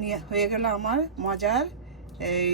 নিয়ে হয়ে গেল আমার মজার এই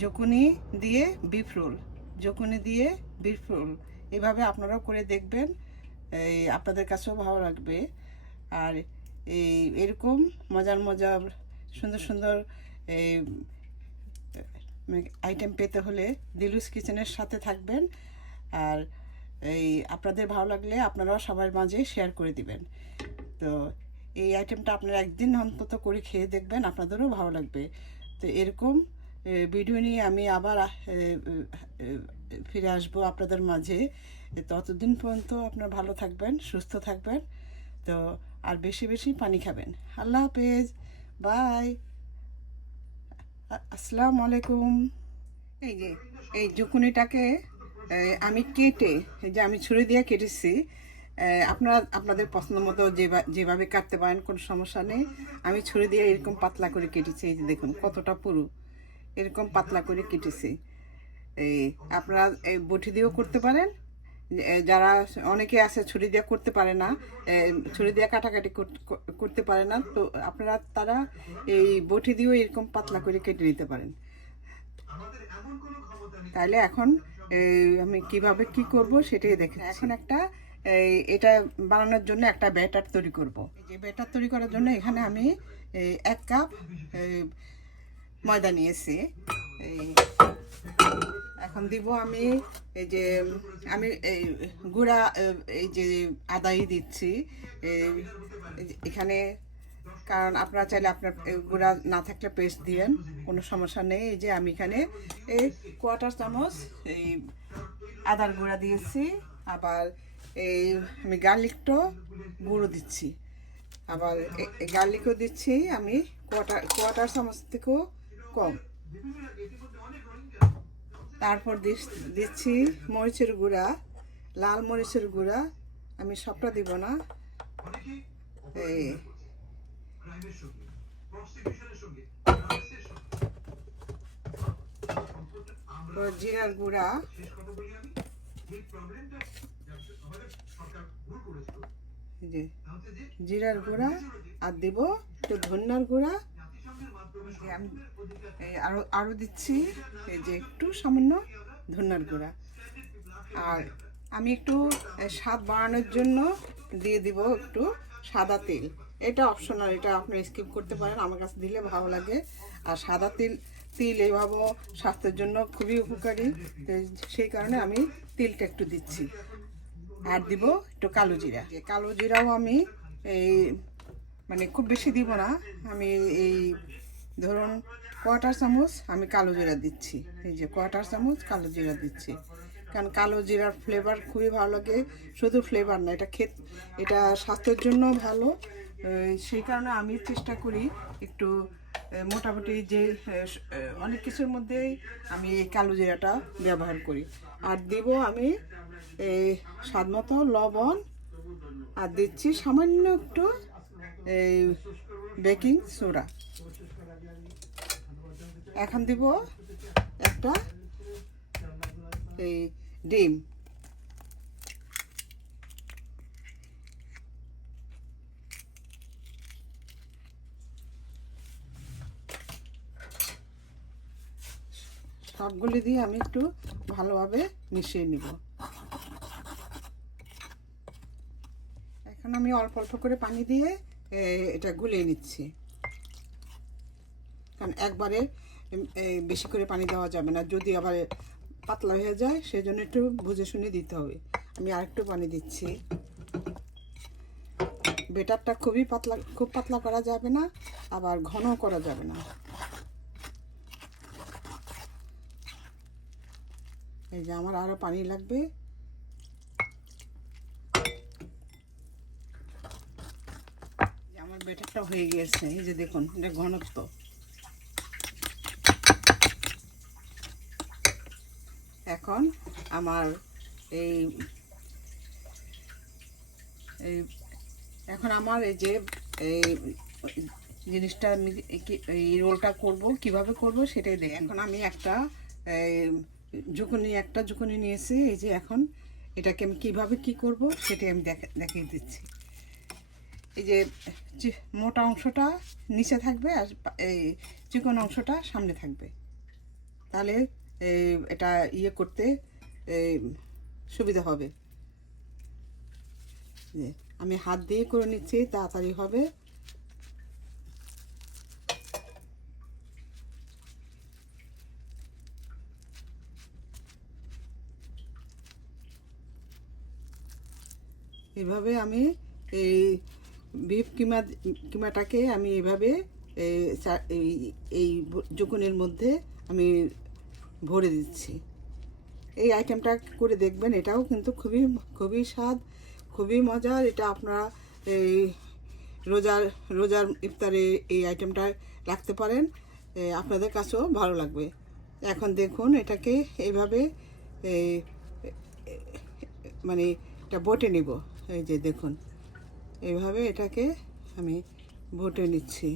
জুকুনি দিয়ে বিফ রোল। জুকুনি দিয়ে বিফ রোল এভাবে আপনারাও করে দেখবেন, এই আপনাদের কাছেও ভালো লাগবে। আর এই এরকম মজার মজার সুন্দর সুন্দর এই আইটেম পেতে হলে দিলুস কিচেনের সাথে থাকবেন। আর এই আপনাদের ভালো লাগলে আপনারাও সবার মাঝে শেয়ার করে দিবেন। তো এই আইটেমটা আপনারা একদিন অন্তত করে খেয়ে দেখবেন, আপনাদেরও ভালো লাগবে। তো এরকম ভিডিও নিয়ে আমি আবার ফিরে আসবো আপনাদের মাঝে। ততদিন পর্যন্ত আপনারা ভালো থাকবেন, সুস্থ থাকবেন। তো আর বেশি বেশি পানি খাবেন। আল্লাহ হাফেজ, বাই, আসসালামু আলাইকুম। এই জুকুনিটাকে আমি কেটে, এই যে আমি ছুরি দিয়ে কেটেছি। আপনারা আপনাদের পছন্দ মতো যেভাবে কাটতে পারেন, কোনো সমস্যা নেই। আমি ছুরি দিয়ে এরকম পাতলা করে কেটেছি। এই যে দেখুন কতটা পুরো, এরকম পাতলা করে কেটেছি। এই আপনারা এই বটি দিয়েও করতে পারেন। যারা অনেকে আছে ছুরি দিয়ে করতে পারে না, ছুরি দিয়ে কাটাকাটি করতে পারে না, তো আপনারা তারা এই বটি দিয়েও এরকম পাতলা করে কেটে নিতে পারেন। তাহলে এখন আমি কিভাবে কি করব সেটাই দেখেন। এখন একটা এটা বানানোর জন্য একটা ব্যাটার তৈরি করব। এই যে ব্যাটার তৈরি করার জন্য এখানে আমি 1 কাপ ময়দা নিয়েছি। এখন দিব আমি এই যে আমি এই গুঁড়া এই যে আদাই দিচ্ছি এখানে, কারণ আপনারা চাইলে আপনার গুঁড়া না থাকলে পেস্ট দিবেন, কোনো সমস্যা নেই। এই যে আমি এখানে এই 1/4 চামচ এই আদার গুঁড়া দিয়েছি। আবার এই আমি গার্লিকটাও গুঁড়ো দিচ্ছি, আবার গার্লিকও দিচ্ছি আমি 1/4 চামচ থেকেও কম। তারপর দিচ্ছি মরিচের গুঁড়া, লাল মরিচের গুঁড়া। আমি সবটা দিব না, এই জিরার গুঁড়া, জিরার গুঁড়া, আর দেব একটু ধনিয়ার গুঁড়া। আমি আরও দিচ্ছি এই যে একটু সামান্য ধনিয়ার গুঁড়া। আর আমি একটু স্বাদ বাড়ানোর জন্য দিয়ে দিব একটু সাদা তেল। এটা অপশনাল, এটা আপনি স্কিপ করতে পারেন, আমার কাছে দিলে ভালো লাগে। আর সাদা তিল এভাবে স্বাস্থ্যের জন্য খুবই উপকারী, সেই কারণে আমি তিলটা একটু দিচ্ছি। আর দিব একটু কালো জিরা। কালো জিরাও আমি এই মানে খুব বেশি দিব না, আমি এই ধরুন 1/4 চামচ আমি কালো জিরা দিচ্ছি। এই যে 1/4 চামচ কালো জিরা দিচ্ছি, কারণ কালো জিরার ফ্লেভার খুবই ভালো লাগে। শুধু ফ্লেভার না, এটা স্বাস্থ্যের জন্য ভালো। সেই কারণে আমি চেষ্টা করি একটু মোটামুটি যে অনেক কিছুর মধ্যেই আমি এই কালো জিরাটা ব্যবহার করি। আর দেব আমি এই স্বাদ মতো লবণ, আর দিচ্ছি সামান্য একটু এই বেকিং সোডা। এখন দিব একটা এই ডিম। সবগুলি দিয়ে আমি একটু ভালোভাবে মিশিয়ে নিব। এখন আমি অল্প অল্প করে পানি দিয়ে এটা গুলিয়ে নিচ্ছি, কারণ একবারে বেশি করে পানি দেওয়া যাবে না, যদি আবার পাতলা হয়ে যায় সেজন্য একটু বুঝে শুনে দিতে হবে। আমি আরেকটু পানি দিচ্ছি। বেটারটা খুব পাতলা করা যাবে না, আবার ঘন করা যাবে না। এই যে আমার আরও পানি লাগবে। আমার বেটারটা হয়ে গিয়েছে, এই যে দেখুন এটা ঘনত্ব। এখন আমার এই যে এই জিনিসটা আমি এই রোলটা করব, কিভাবে করব সেটাই দেখ। এখন আমি একটা জুকুনি নিয়েছি। এই যে এখন এটাকে আমি কিভাবে কি করব সেটাই আমি দেখিয়ে দিচ্ছি। এই যে মোটা অংশটা নিচে থাকবে আর এই চিকন অংশটা সামনে থাকবে, তাহলে এটা ইয়ে করতে সুবিধা হবে। আমি হাত দিয়ে করে নিচ্ছি, তাড়াতাড়ি হবে। এভাবে আমি এই বিফ কিমাটাকে আমি এইভাবে এই জুকুনির মধ্যে আমি ভরে দিচ্ছি। এই আইটেমটা করে দেখবেন, এটাও কিন্তু খুবই খুবই স্বাদ, খুবই মজার। এটা আপনারা এই রোজার ইফতারে এই আইটেমটা রাখতে পারেন, আপনাদের কাছেও ভালো লাগবে। এখন দেখুন এটাকে এইভাবে মানে এটা বটে নিব। এই যে দেখুন এইভাবে এটাকে আমি বটে নিচ্ছি।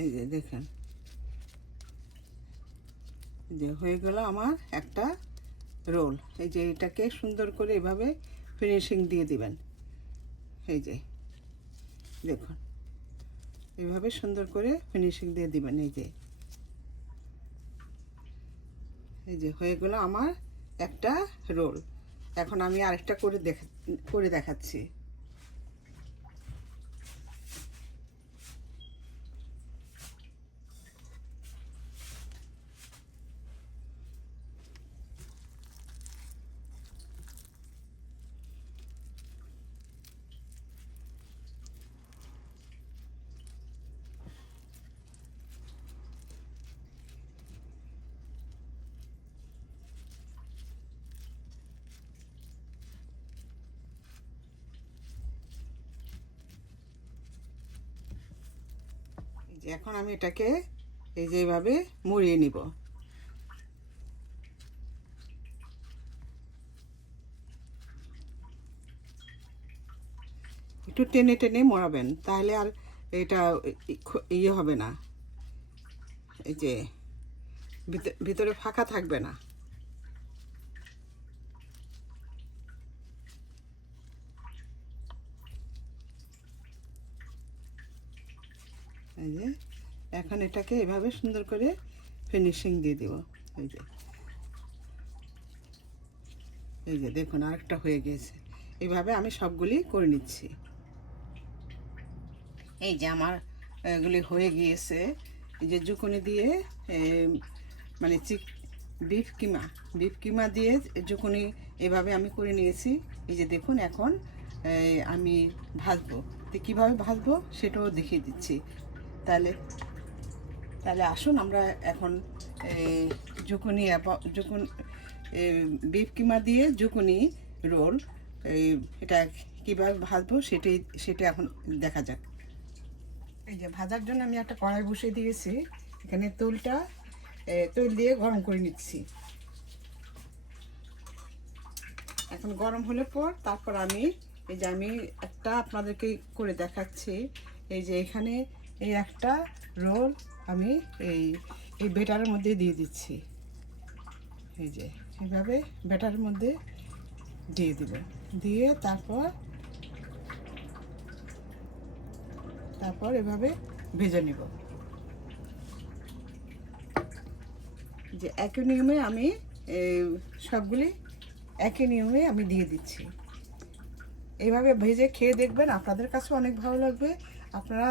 এই যে দেখেন, যে হয়ে গেল আমার একটা রোল। এই যে এটাকে সুন্দর করে এভাবে ফিনিশিং দিয়ে দিবেন। এই যে দেখুন এইভাবে সুন্দর করে ফিনিশিং দিয়ে দিবেন। এই যে হয়ে গেল আমার একটা রোল। এখন আমি আরেকটা করে দেখাচ্ছি। এখন আমি এটাকে এই যে এইভাবে মুড়িয়ে নিব। একটু টেনে টেনে মোড়াবেন, তাহলে আর এটা ইয়ে হবে না, এই যে ভিতরে ফাঁকা থাকবে না। এই যে এখন এটাকে এভাবে সুন্দর করে ফিনিশিং দিয়ে দিব। এই যে দেখুন আরেকটা হয়ে গিয়েছে। এইভাবে আমি সবগুলি করে নিচ্ছি। এই যে আমার এগুলি হয়ে গিয়েছে। এই যে জুকুনি দিয়ে মানে বিফ কিমা দিয়ে জুকুনি এভাবে আমি করে নিয়েছি। এই যে দেখুন এখন আমি ভাজবো, তো কীভাবে ভাজবো সেটাও দেখিয়ে দিচ্ছি। তাহলে আসুন আমরা এখন বিফ কিমা দিয়ে জুকুনি রোল এটা কীভাবে ভাজবো সেটা এখন দেখা যাক। এই যে ভাজার জন্য আমি একটা কড়াই বসিয়ে দিয়েছি। এখানে তেল দিয়ে গরম করে নিচ্ছি। এখন গরম হলে পর তারপর আমি একটা আপনাদেরকে করে দেখাচ্ছি। এই যে এখানে এই একটা রোল আমি এই ব্যাটারের মধ্যে দিয়ে দিচ্ছি। এই যে এইভাবে ব্যাটারের মধ্যে দিয়ে দিব, দিয়ে তারপর এভাবে ভেজে নিব। যে একই নিয়মে আমি সবগুলি একই নিয়মে আমি দিয়ে দিচ্ছি। এইভাবে ভেজে খেয়ে দেখবেন, আপনাদের কাছে অনেক ভালো লাগবে। আপনারা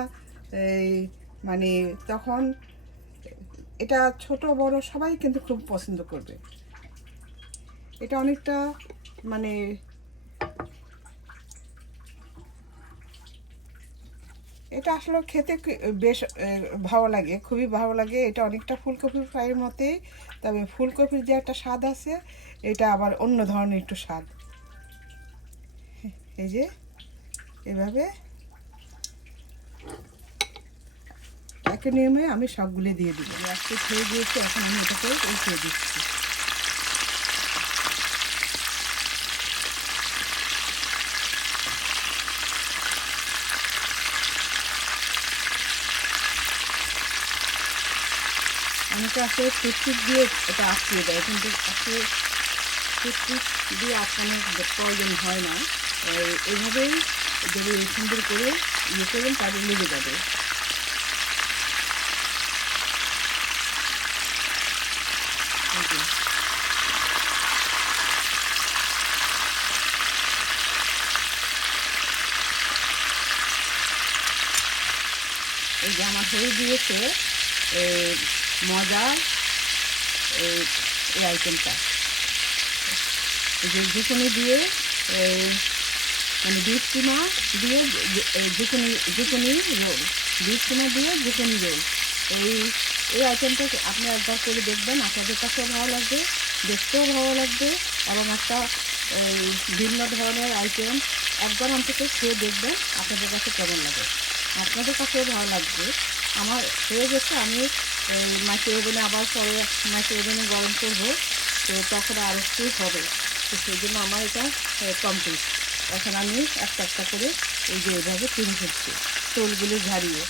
মানে তখন এটা ছোট বড় সবাই কিন্তু খুব পছন্দ করবে। এটা অনেকটা মানে এটা আসলে খেতে বেশ ভালো লাগে, খুবই ভালো লাগে। এটা অনেকটা ফুলকপির ফ্রাইয়ের মতোই, তবে ফুলকপির যে একটা স্বাদ আছে, এটা আবার অন্য ধরনের একটু স্বাদ। এই যে এভাবে একই নিয়মে আমি সবগুলি দিয়ে দিব। আজকে খেয়ে দিয়েছি, এখন আমি এটাকে উঠিয়ে দিচ্ছি। আমি অনেকে আসে টুথপিক দিয়ে এটা আটকিয়ে দেয়, কিন্তু আসলে টুথপিক দিয়ে আটকানোর প্রয়োজন হয় না। এইভাবেই যদি সুন্দর করে ইয়ে করবেন তাহলে লেগে যাবে। এই যে আমার হয়ে দিয়েছে মজা এই আইটেমটা। এই যে ঝুঁকুনি দিয়ে মানে বিফ কিমা দিয়ে ঝুঁকুনি রোল, বিফ কিমা দিয়ে ঝুঁকুনি রোল, এই আইটেমটা আপনি একবার করে দেখবেন, আপনাদের কাছেও ভালো লাগবে, দেখতেও ভালো লাগবে, এবং একটা ভিন্ন ধরনের আইটেম। একবার অন্তত খেয়ে দেখবেন আপনাদের কাছে কেমন লাগে, আপনাদের কাছেও ভালো লাগবে। আমার হয়ে গেছে, আমি মাইক্রো ওভেনে আবার পরে মাইক্রো ওভেনে গরম করবো, তো তখন আর একটু হবে, তো সেই জন্য আমার এটা কমপ্লিট। এখন আমি একটা একটা করে এই যে এইভাবে তুলে ফেলছি টোলগুলো ঝাড়িয়ে।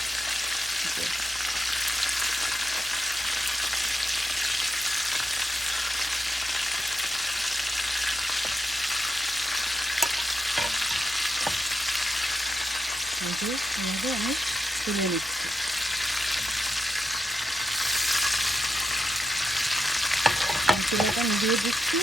এইভাবে আমি তুলে নিচ্ছি। তুলাটা দিয়ে দিচ্ছি।